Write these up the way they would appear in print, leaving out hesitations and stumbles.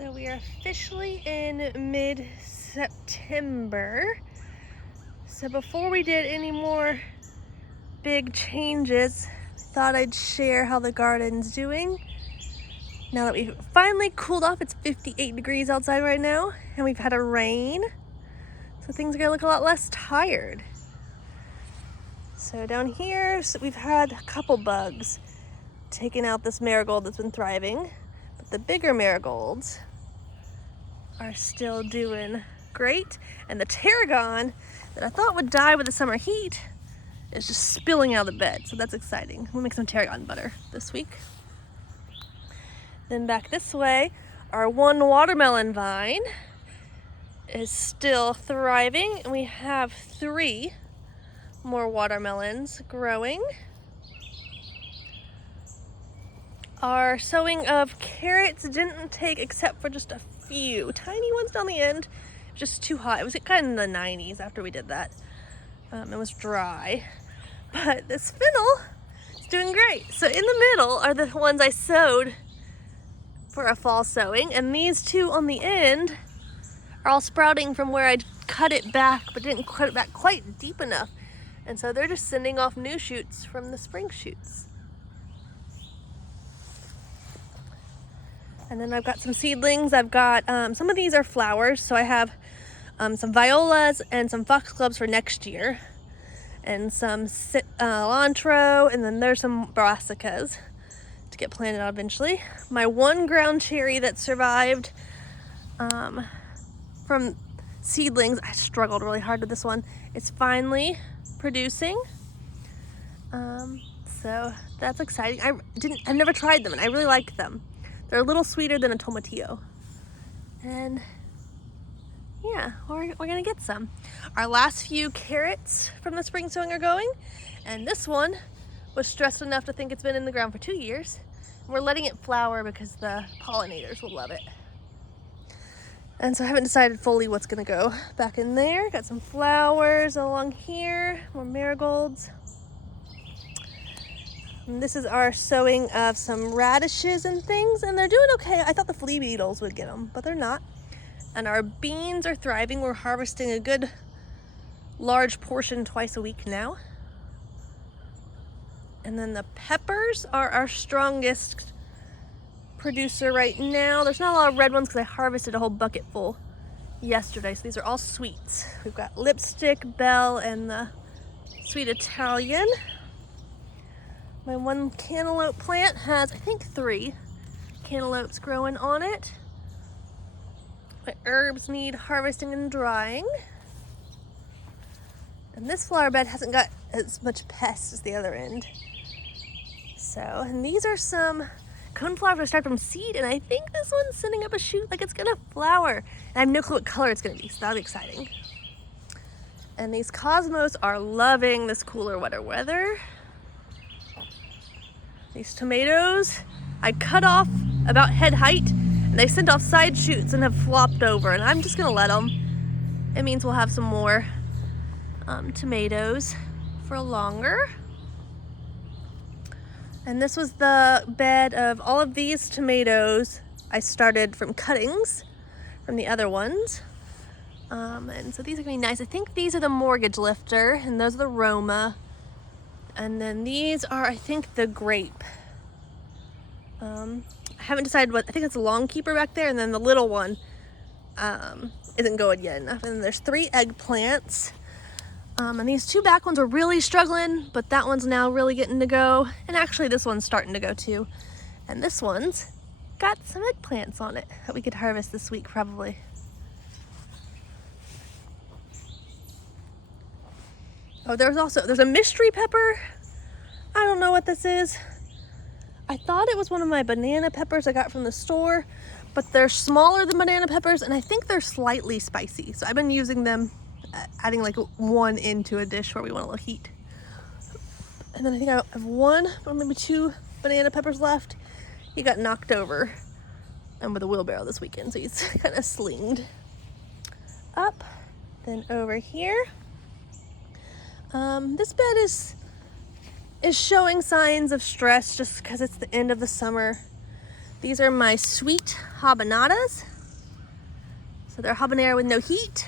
So we are officially in mid-September. So before we did any more big changes, I thought I'd share how the garden's doing. Now that we've finally cooled off, it's 58 degrees outside right now, and we've had a rain. So things are gonna look a lot less tired. So down here, we've had a couple bugs taking out this marigold that's been thriving, but the bigger marigolds are still doing great. And the tarragon that I thought would die with the summer heat is just spilling out of the bed, so that's exciting. We'll make some tarragon butter this week. Then back this way, our one watermelon vine is still thriving, and we have 3 more watermelons growing. Our sowing of carrots didn't take except for just a few tiny ones down the end. Just too hot. It was kind of in the 90s after we did that. It was dry. But this fennel is doing great. So in the middle are the ones I sowed for a fall sowing, and these 2 on the end are all sprouting from where I'd cut it back, but didn't cut it back quite deep enough. And so they're just sending off new shoots from the spring shoots. And then I've got some seedlings. I've got, some of these are flowers. So I have some violas and some foxgloves for next year. And some cilantro, and then there's some brassicas to get planted out eventually. My one ground cherry that survived from seedlings, I struggled really hard with this one. It's finally producing. So that's exciting. I've never tried them, and I really like them. They're a little sweeter than a tomatillo. And yeah, we're gonna get some. Our last few carrots from the spring sowing are going, and this one was stressed enough to think it's been in the ground for 2 years. And we're letting it flower because the pollinators will love it. And so I haven't decided fully what's gonna go back in there. Got some flowers along here, more marigolds. And this is our sowing of some radishes and things, and they're doing okay. I thought the flea beetles would get them, but they're not. And our beans are thriving. We're harvesting a good large portion twice a week now. And then the peppers are our strongest producer right now. There's not a lot of red ones because I harvested a whole bucket full yesterday. So these are all sweets. We've got lipstick, bell, and the sweet Italian. My one cantaloupe plant has, I think, 3 cantaloupes growing on it. My herbs need harvesting and drying. And this flower bed hasn't got as much pests as the other end. So, and these are some coneflowers that start from seed, and I think this one's sending up a shoot like it's gonna flower. And I have no clue what color it's gonna be, so that'll be exciting. And these cosmos are loving this cooler, wetter weather. These tomatoes, I cut off about head height, and they sent off side shoots and have flopped over, and I'm just gonna let them. It means we'll have some more tomatoes for longer. And this was the bed of all of these tomatoes. I started from cuttings from the other ones. And so these are gonna be nice. I think these are the Mortgage Lifter, and those are the Roma. And then these are, I think, the grape. I haven't decided what, I think it's a long keeper back there, and then the little one isn't going yet enough. And then there's 3 eggplants. And these 2 back ones are really struggling, but that one's now really getting to go. And actually this one's starting to go too. And this one's got some eggplants on it that we could harvest this week probably. Oh, there's a mystery pepper. I don't know what this is. I thought it was one of my banana peppers I got from the store, but they're smaller than banana peppers, and I think they're slightly spicy. So I've been using them, adding like 1 into a dish where we want a little heat. And then I think I have 1 or maybe 2 banana peppers left. He got knocked over with a wheelbarrow this weekend, so he's kind of slinged up. Then over here, this bed is showing signs of stress just because it's the end of the summer. These are my sweet habanadas. So they're habanero with no heat.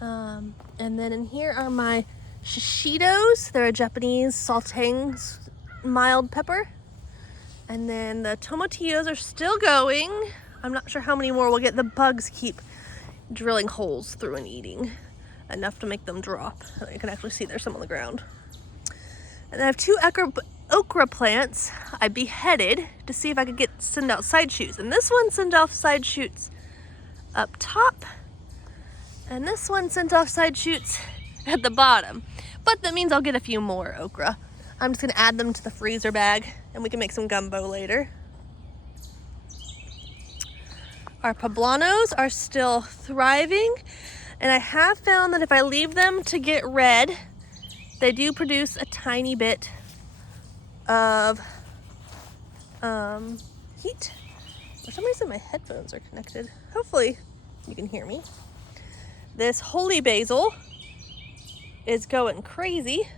And then in here are my shishitos. They're a Japanese sauteing mild pepper. And then the tomatillos are still going. I'm not sure how many more we'll get. The bugs keep drilling holes through and eating enough to make them drop. You can actually see there's some on the ground. And I have 2 okra plants I beheaded to see if I could send out side shoots. And this one sent off side shoots up top. And this one sent off side shoots at the bottom. But that means I'll get a few more okra. I'm just gonna add them to the freezer bag and we can make some gumbo later. Our poblanos are still thriving, and I have found that if I leave them to get red, they do produce a tiny bit of heat. For some reason my headphones are connected. Hopefully you can hear me. This holy basil is going crazy.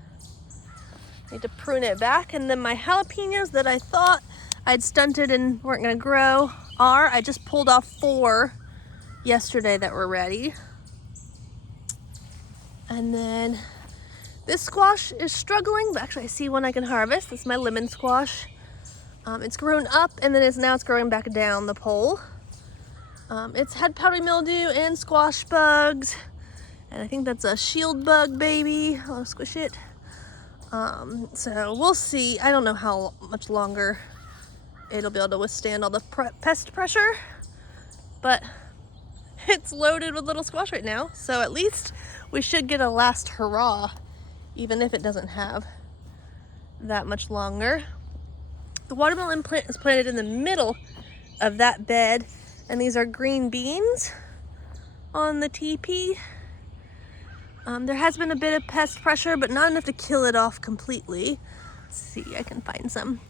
Need to prune it back. And then my jalapenos that I thought I'd stunted and weren't gonna grow I just pulled off 4 yesterday that were ready. And then this squash is struggling, but actually I see one I can harvest. This is my lemon squash. It's grown up and then it's growing back down the pole. It's had powdery mildew and squash bugs. And I think that's a shield bug baby. I'll squish it. So we'll see. I don't know how much longer it'll be able to withstand all the pest pressure, but it's loaded with little squash right now. So at least we should get a last hurrah, even if it doesn't have that much longer. The watermelon plant is planted in the middle of that bed, and these are green beans on the TP. There has been a bit of pest pressure, but not enough to kill it off completely. Let's see, I can find some.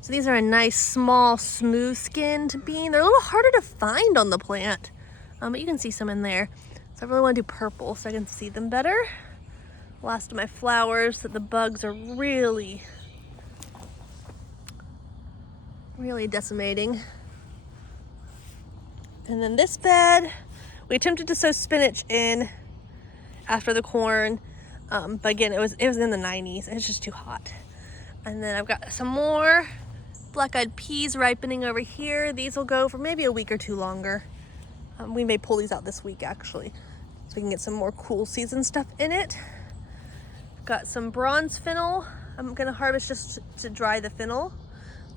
So these are a nice, small, smooth-skinned bean. They're a little harder to find on the plant, but you can see some in there. So I really want to do purple so I can see them better. Last of my flowers that the bugs are really decimating. And then this bed, we attempted to sow spinach in after the corn, but again, it was in the 90s. It's just too hot. And then I've got some more black-eyed peas ripening over here. These will go for maybe a week or 2 longer. We may pull these out this week actually, so we can get some more cool season stuff in it. Got some bronze fennel. I'm gonna harvest just to dry the fennel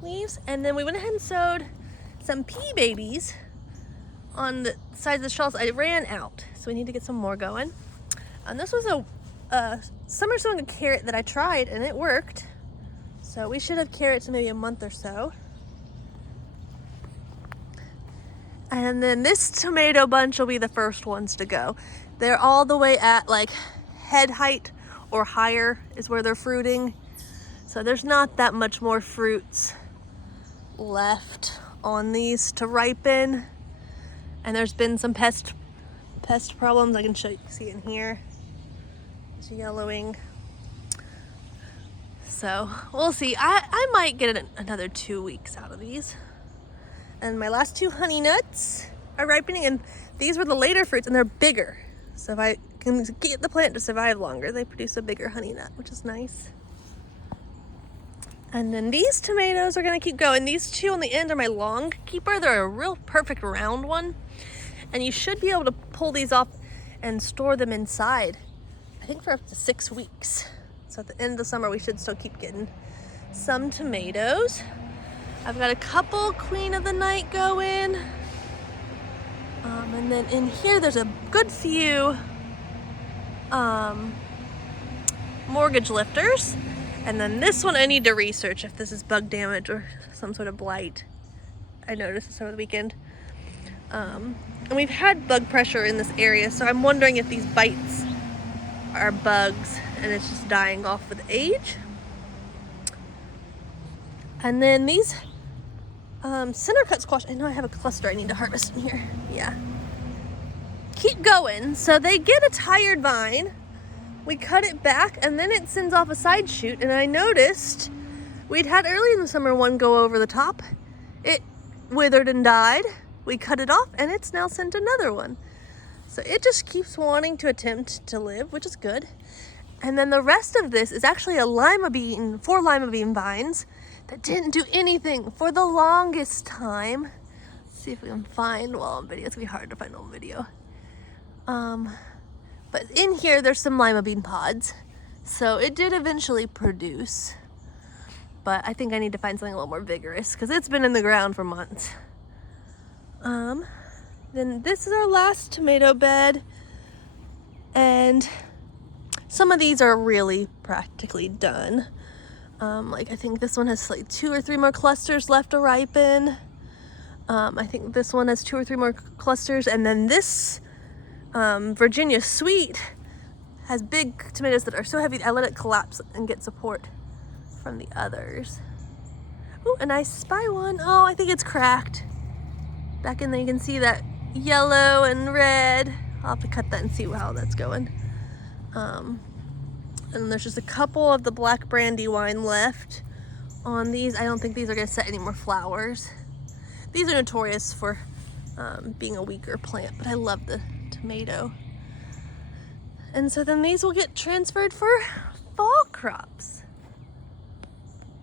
leaves. And then we went ahead and sowed some pea babies on the sides of the shells. I ran out, so we need to get some more going. And this was a summer sowing a carrot that I tried and it worked. So we should have carrots in maybe a month or so. And then this tomato bunch will be the first ones to go. They're all the way at like head height or higher is where they're fruiting. So there's not that much more fruits left on these to ripen. And there's been some pest problems. I can see in here. It's yellowing. So we'll see. I might get another 2 weeks out of these. And my last 2 honey nuts are ripening, and these were the later fruits and they're bigger. So if I can get the plant to survive longer, they produce a bigger honey nut, which is nice. And then these tomatoes are gonna keep going. These 2 on the end are my long keeper. They're a real perfect round one. And you should be able to pull these off and store them inside, I think for up to 6 weeks. So at the end of the summer, we should still keep getting some tomatoes. I've got a couple Queen of the Night going. And then in here, there's a good few mortgage lifters. And then this one, I need to research if this is bug damage or some sort of blight. I noticed this over the weekend. And we've had bug pressure in this area, so I'm wondering if these bites are bugs and it's just dying off with age. And then these center cut squash, I know I have a cluster I need to harvest in here. Yeah. Keep going. So they get a tired vine. We cut it back and then it sends off a side shoot. And I noticed we'd had early in the summer one go over the top. It withered and died. We cut it off and it's now sent another one. So it just keeps wanting to attempt to live, which is good. And then the rest of this is actually a four lima bean vines that didn't do anything for the longest time. Let's see if we can find while on video. It's gonna be hard to find on video. But in here, there's some lima bean pods. So it did eventually produce, but I think I need to find something a little more vigorous because it's been in the ground for months. Then this is our last tomato bed, and some of these are really practically done. Like I think this one has like 2 or 3 more clusters left to ripen. I think this one has 2 or 3 more clusters, and then this Virginia Sweet has big tomatoes that are so heavy I let it collapse and get support from the others. Oh, and I spy one. Oh, I think it's cracked. Back in there you can see that yellow and red. I'll have to cut that and see how that's going. And there's just a couple of the black Brandywine left on these. I don't think these are gonna set any more flowers. These are notorious for being a weaker plant, but I love the tomato. And so then these will get transferred for fall crops.